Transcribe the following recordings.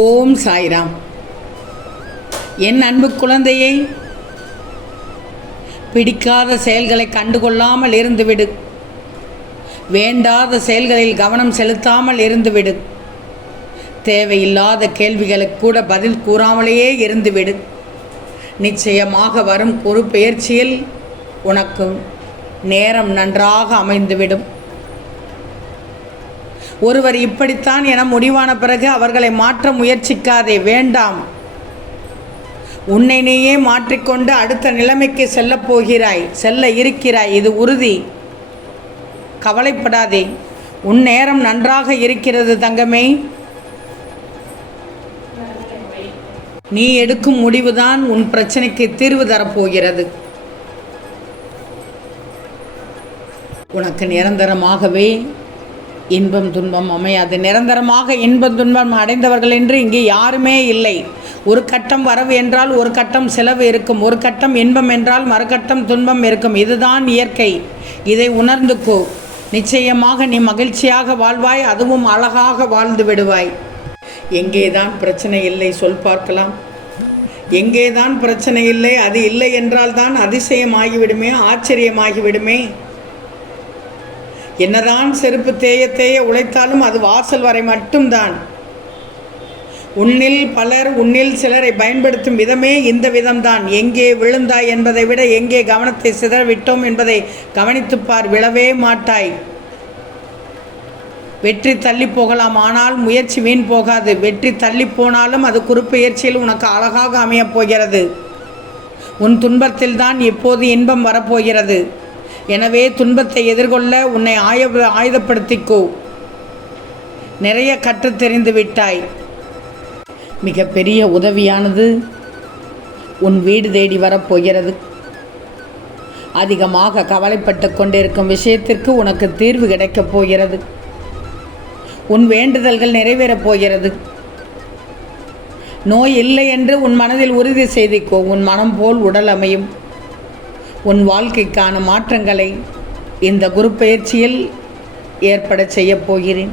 ஓம் சாய்ராம். என் அன்பு குழந்தையை பிடிக்காத செயல்களை கண்டுகொள்ளாமல் இருந்துவிடு. வேண்டாத செயல்களில் கவனம் செலுத்தாமல் இருந்துவிடு. தேவையில்லாத கேள்விகளுக்கு கூட பதில் கூறாமலேயே இருந்துவிடு. நிச்சயமாக வரும் பொறுப்பெயர்ச்சியில் உனக்கு நேரம் நன்றாக அமைந்துவிடும். ஒருவர் இப்படித்தான் என முடிவான பிறகு அவர்களை மாற்ற முயற்சிக்காதே வேண்டாம். உன்னை நீயே மாற்றிக்கொண்டு அடுத்த நிலைமைக்கு செல்லப் போகிறாய் செல்ல இருக்கிறாய் இது உறுதி. கவலைப்படாதே உன் நேரம் நன்றாக இருக்கிறது தங்கமே. நீ எடுக்கும் முடிவுதான் உன் பிரச்சனைக்கு தீர்வு தரப்போகிறது. உனக்கு நிரந்தரமாகவே இன்பம் துன்பம் அமையாது நிரந்தரமாக இன்பம் துன்பம் அடைந்தவர்கள் என்று இங்கே யாருமே இல்லை. ஒரு கட்டம் வரவு என்றால் ஒரு கட்டம் செலவு இருக்கும். ஒரு கட்டம் இன்பம் என்றால் மறுகட்டம் துன்பம் இருக்கும். இதுதான் இயற்கை. இதை உணர்ந்துக்கோ நிச்சயமாக நீ மகிழ்ச்சியாக வாழ்வாய் அதுவும் அழகாக வாழ்ந்து விடுவாய். எங்கேதான் பிரச்சனை இல்லை சொல் பார்க்கலாம். எங்கேதான் பிரச்சனை இல்லை அது இல்லை என்றால் தான் அதிசயமாகிவிடுமே ஆச்சரியமாகிவிடுமே. என்னதான் செருப்பு தேய தேய உழைத்தாலும் அது வாசல் வரை மட்டும்தான். உன்னில் பலர் உன்னில் சிலரை பயன்படுத்தும் விதமே இந்த விதம்தான். எங்கே விழுந்தாய் என்பதை விட எங்கே கவனத்தை சிதறவிட்டோம் என்பதை கவனித்துப் பார் விழவே மாட்டாய். வெற்றி தள்ளி போகலாம் ஆனால் முயற்சி வீண் போகாது. வெற்றி தள்ளி போனாலும் அது குறுப்பெயர்ச்சியில் உனக்கு அழகாக அமையப் போகிறது. உன் துன்பத்தில்தான் இப்போது இன்பம் வரப்போகிறது. எனவே துன்பத்தை எதிர்கொள்ள உன்னை ஆய ஆயுதப்படுத்திக்கோ. நிறைய கற்று தெரிந்து விட்டாய். மிகப்பெரிய உதவியானது உன் வீடு தேடி வரப்போகிறது அதிகமாக கவலைப்பட்டு கொண்டிருக்கும் விஷயத்திற்கு உனக்கு தீர்வு கிடைக்கப் போகிறது. உன் வேண்டுதல்கள் நிறைவேறப் போகிறது. நோய் இல்லை என்று உன் மனதில் உறுதி செய்திக்கோ. உன் மனம் போல் உடல் அமையும். உன் வாழ்க்கைக்கான மாற்றங்களை இந்த குரு பயிற்சியில் ஏற்பட செய்யப் போகிறேன்.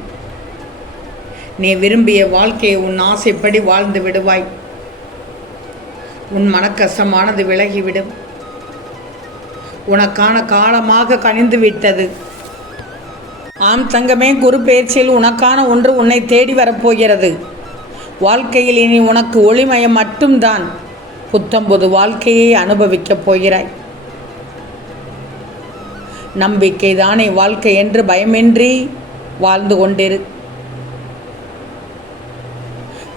நீ விரும்பிய வாழ்க்கையை உன் ஆசைப்படி வாழ்ந்து விடுவாய். உன் மனக்கசமானது விலகிவிடும். உனக்கான காலமாக கனிந்து விட்டது ஆம் தங்கமே குரு பயிற்சியில் உனக்கான ஒன்று உன்னை தேடி வரப்போகிறது வாழ்க்கையில் இனி உனக்கு ஒளிமயம் மட்டும்தான். புத்தம்பது வாழ்க்கையை அனுபவிக்கப் போகிறாய். நம்பிக்கை தானே வாழ்க்கை என்று பயமின்றி வாழ்ந்து கொண்டிரு.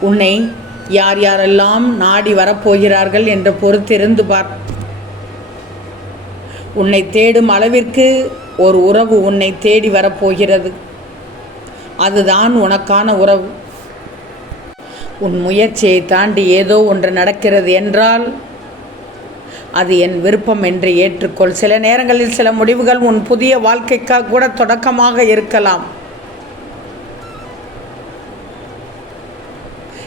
உன்னை யார் யாரெல்லாம் நாடி வரப்போகிறார்கள் என்று பொறுத்திருந்து பார். உன்னை தேடும் அளவிற்கு ஒரு உறவு உன்னை தேடி வரப்போகிறது. அதுதான் உனக்கான உறவு. உன் முயற்சியை தாண்டி ஏதோ ஒன்று நடக்கிறது என்றால் அது என் விருப்பம் என்று ஏற்றுக்கொள். சில நேரங்களில் சில முடிவுகள் உன் புதிய வாழ்க்கைக்காக கூட தொடக்கமாக இருக்கலாம்.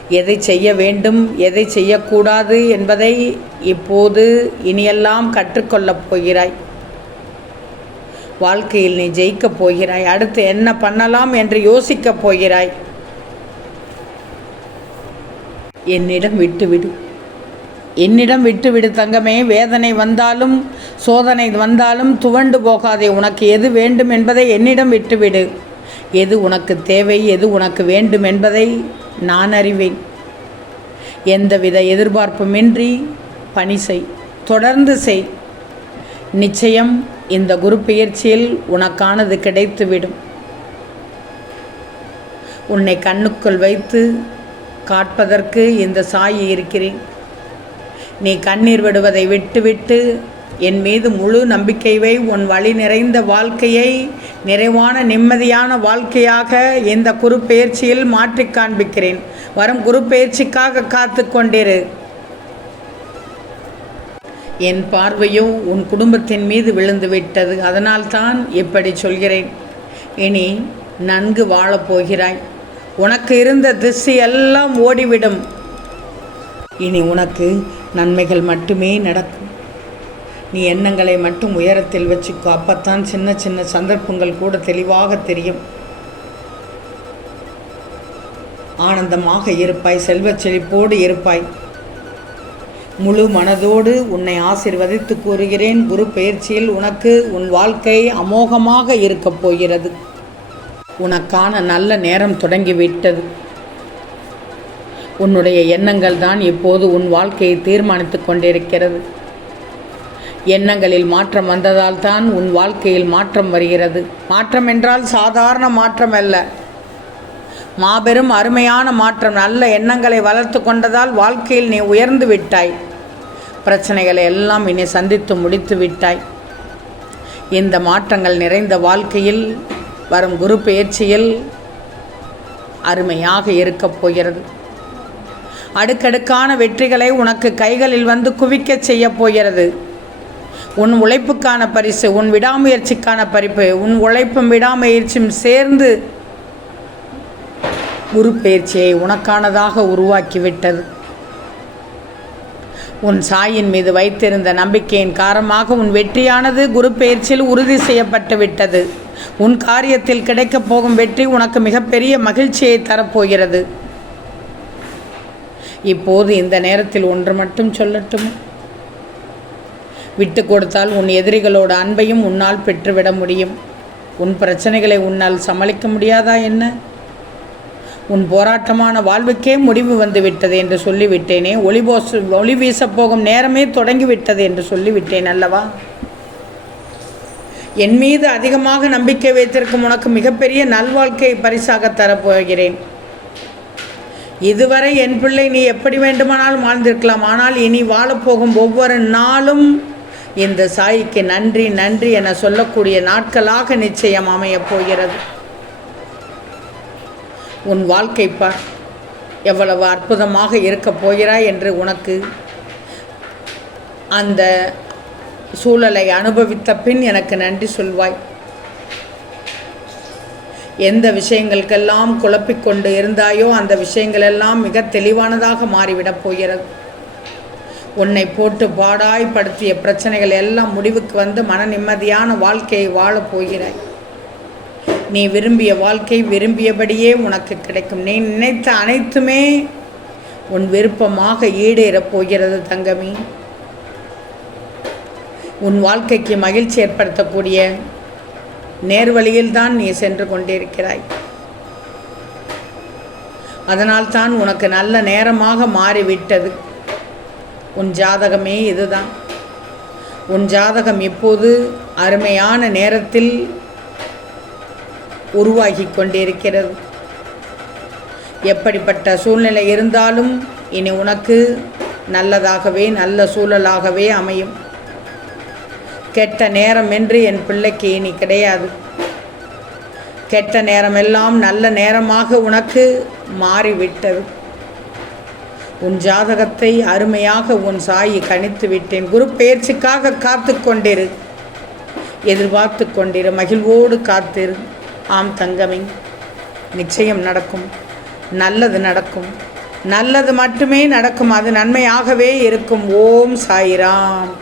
எதை செய்ய வேண்டும் எதை செய்யக்கூடாது என்பதை இப்போது இனியெல்லாம் கற்றுக்கொள்ளப் போகிறாய். வாழ்க்கையில் நீ ஜெயிக்கப் போகிறாய். அடுத்து என்ன பண்ணலாம் என்று யோசிக்கப் போகிறாய். என்னிடம் விட்டுவிடு. என்னிடம் விட்டுவிடு தங்கமே வேதனை வந்தாலும் சோதனை வந்தாலும் துவண்டு போகாதே உனக்கு எது வேண்டும் என்பதை என்னிடம் விட்டுவிடு. எது உனக்கு தேவை எது உனக்கு வேண்டும் என்பதை நான் அறிவேன். எந்தவித எதிர்பார்ப்புமின்றி பணி செய் தொடர்ந்து செய். நிச்சயம் இந்த குரு பயிற்சியில் உனக்கானது கிடைத்துவிடும். உன்னை கண்ணுக்குள் வைத்து காட்பதற்கு இந்த சாயி இருக்கிறேன். நீ கண்ணீர் விடுவதை விட்டுவிட்டு என் மீது முழு நம்பிக்கைவை உன் வழி நிறைந்த வாழ்க்கையை நிறைவான நிம்மதியான வாழ்க்கையாக இந்த குருப்பெயர்ச்சியில் மாற்றிக் மாற்றி காண்பிக்கிறேன். வரும் குருப்பெயர்ச்சிக்காக காத்து கொண்டிரு. என் பார்வையோ உன் குடும்பத்தின் மீது விழுந்து விட்டது. அதனால்தான் இப்படி சொல்கிறேன். இனி நன்கு வாழப் போகிறாய். உனக்கு இருந்த திசை எல்லாம் ஓடிவிடும். இனி உனக்கு நன்மைகள் மட்டுமே நடக்கும். நீ எண்ணங்களை மட்டும் உயரத்தில் வச்சுக்கோ. அப்பத்தான் சின்ன சின்ன சந்தர்ப்பங்கள் கூட தெளிவாக தெரியும். ஆனந்தமாக இருப்பாய். செல்வச் செழிப்போடு இருப்பாய். முழு மனதோடு உன்னை ஆசிர்வதித்து கூறுகிறேன். குரு பயிற்சியில் உனக்கு உன் வாழ்க்கை அமோகமாக இருக்கப் போகிறது. உனக்கான நல்ல நேரம் தொடங்கிவிட்டது. உன்னுடைய எண்ணங்கள் தான் இப்போது உன் வாழ்க்கையை தீர்மானித்து கொண்டிருக்கிறது. எண்ணங்களில் மாற்றம் வந்ததால் தான் உன் வாழ்க்கையில் மாற்றம் வருகிறது. மாற்றம் என்றால் சாதாரண மாற்றம் அல்ல. மாபெரும் அருமையான மாற்றம் நல்ல எண்ணங்களை வளர்த்து கொண்டதால் வாழ்க்கையில் நீ உயர்ந்து விட்டாய். பிரச்சனைகளை எல்லாம் இனி சந்தித்து முடித்து விட்டாய். இந்த மாற்றங்கள் நிறைந்த வாழ்க்கையில் வரும் குரு பயிற்சியில் அருமையாக இருக்கப் போகிறது. அடுக்கடுக்கான வெற்றிகளை உனக்கு கைகளில் வந்து குவிக்கச் செய்யப் போகிறது. உன் உழைப்புக்கான பரிசு உன் விடாமுயற்சிக்கான பரிப்பு உன் உழைப்பும் விடாமுயற்சியும் சேர்ந்து குரு பயிற்சியை உனக்கானதாக உருவாக்கிவிட்டது. உன் சாயின் மீது வைத்திருந்த நம்பிக்கையின் காரணமாக உன் வெற்றியானது குரு பயிற்சியில் உறுதி செய்யப்பட்டு விட்டது. உன் காரியத்தில் கிடைக்கப் போகும் வெற்றி உனக்கு மிகப்பெரிய மகிழ்ச்சியை தரப்போகிறது. இப்போது இந்த நேரத்தில் ஒன்று மட்டும் சொல்லட்டும்? விட்டு கொடுத்தால் உன் எதிரிகளோட அன்பையும் உன்னால் பெற்றுவிட முடியும். உன் பிரச்சனைகளை உன்னால் சமாளிக்க முடியாதா என்ன? உன் போராட்டமான வாழ்வுக்கே முடிவு வந்து விட்டது என்று சொல்லிவிட்டேனே? ஒளிபோச ஒளி வீசப் போகும் நேரமே தொடங்கிவிட்டது என்று சொல்லிவிட்டேன் அல்லவா? என் மீது அதிகமாக நம்பிக்கை வைத்திருக்கும் உனக்கு மிகப்பெரிய நல்வாழ்க்கையை பரிசாக தரப்போகிறேன். இதுவரை என் பிள்ளை நீ எப்படி வேண்டுமானாலும் வாழ்ந்திருக்கலாம். ஆனால் இனி வாழப்போகும் ஒவ்வொரு நாளும் இந்த சாய்க்கு நன்றி நன்றி என சொல்லக்கூடிய நாட்களாக நிச்சயம் அமையப் போகிறது. உன் வாழ்க்கை பார் எவ்வளவு அற்புதமாக இருக்கப் போகிறாய் என்று உனக்கு அந்த சூழலை அனுபவித்த பின் எனக்கு நன்றி சொல்வாய். எந்த விஷயங்களுக்கெல்லாம் குழப்பிக்கொண்டு இருந்தாயோ அந்த விஷயங்களெல்லாம் மிக தெளிவானதாக மாறிவிடப் போகிறது. உன்னை போட்டு பாடாய்படுத்திய பிரச்சனைகள் எல்லாம் முடிவுக்கு வந்து மன நிம்மதியான வாழ்க்கையை வாழப் போகிறாய். நீ விரும்பிய வாழ்க்கை விரும்பியபடியே உனக்கு கிடைக்கும். நீ நினைத்த அனைத்துமே உன் விருப்பமாக ஈடேறப் போகிறது தங்கமி. உன் வாழ்க்கைக்கு மகிழ்ச்சி ஏற்படுத்தக்கூடிய நேர்வழியில்தான் நீ சென்று கொண்டிருக்கிறாய். அதனால்தான் உனக்கு நல்ல நேரமாக மாறிவிட்டது. உன் ஜாதகமே இதுதான். உன் ஜாதகம் இப்போது அருமையான நேரத்தில் உருவாகி கொண்டிருக்கிறது. எப்படிப்பட்ட சூழ்நிலை இருந்தாலும் இனி உனக்கு நல்லதாகவே நல்ல சூழலாகவே அமையும். கெட்ட நேரம் என்று என் பிள்ளைக்கு இனி கிடையாது. கெட்ட நேரமெல்லாம் நல்ல நேரமாக உனக்கு மாறிவிட்டது. உன் ஜாதகத்தை அருமையாக உன் சாயி கணித்து விட்டேன். குரு பயிற்சிக்காக காத்து கொண்டிரு. எதிர்பார்த்து கொண்டிரு. மகிழ்வோடு காத்திரு. ஆம் தங்கமே நிச்சயம் நடக்கும். நல்லது நடக்கும். நல்லது மட்டுமே நடக்கும். அது நன்மையாகவே இருக்கும். ஓம் சாயிராம்.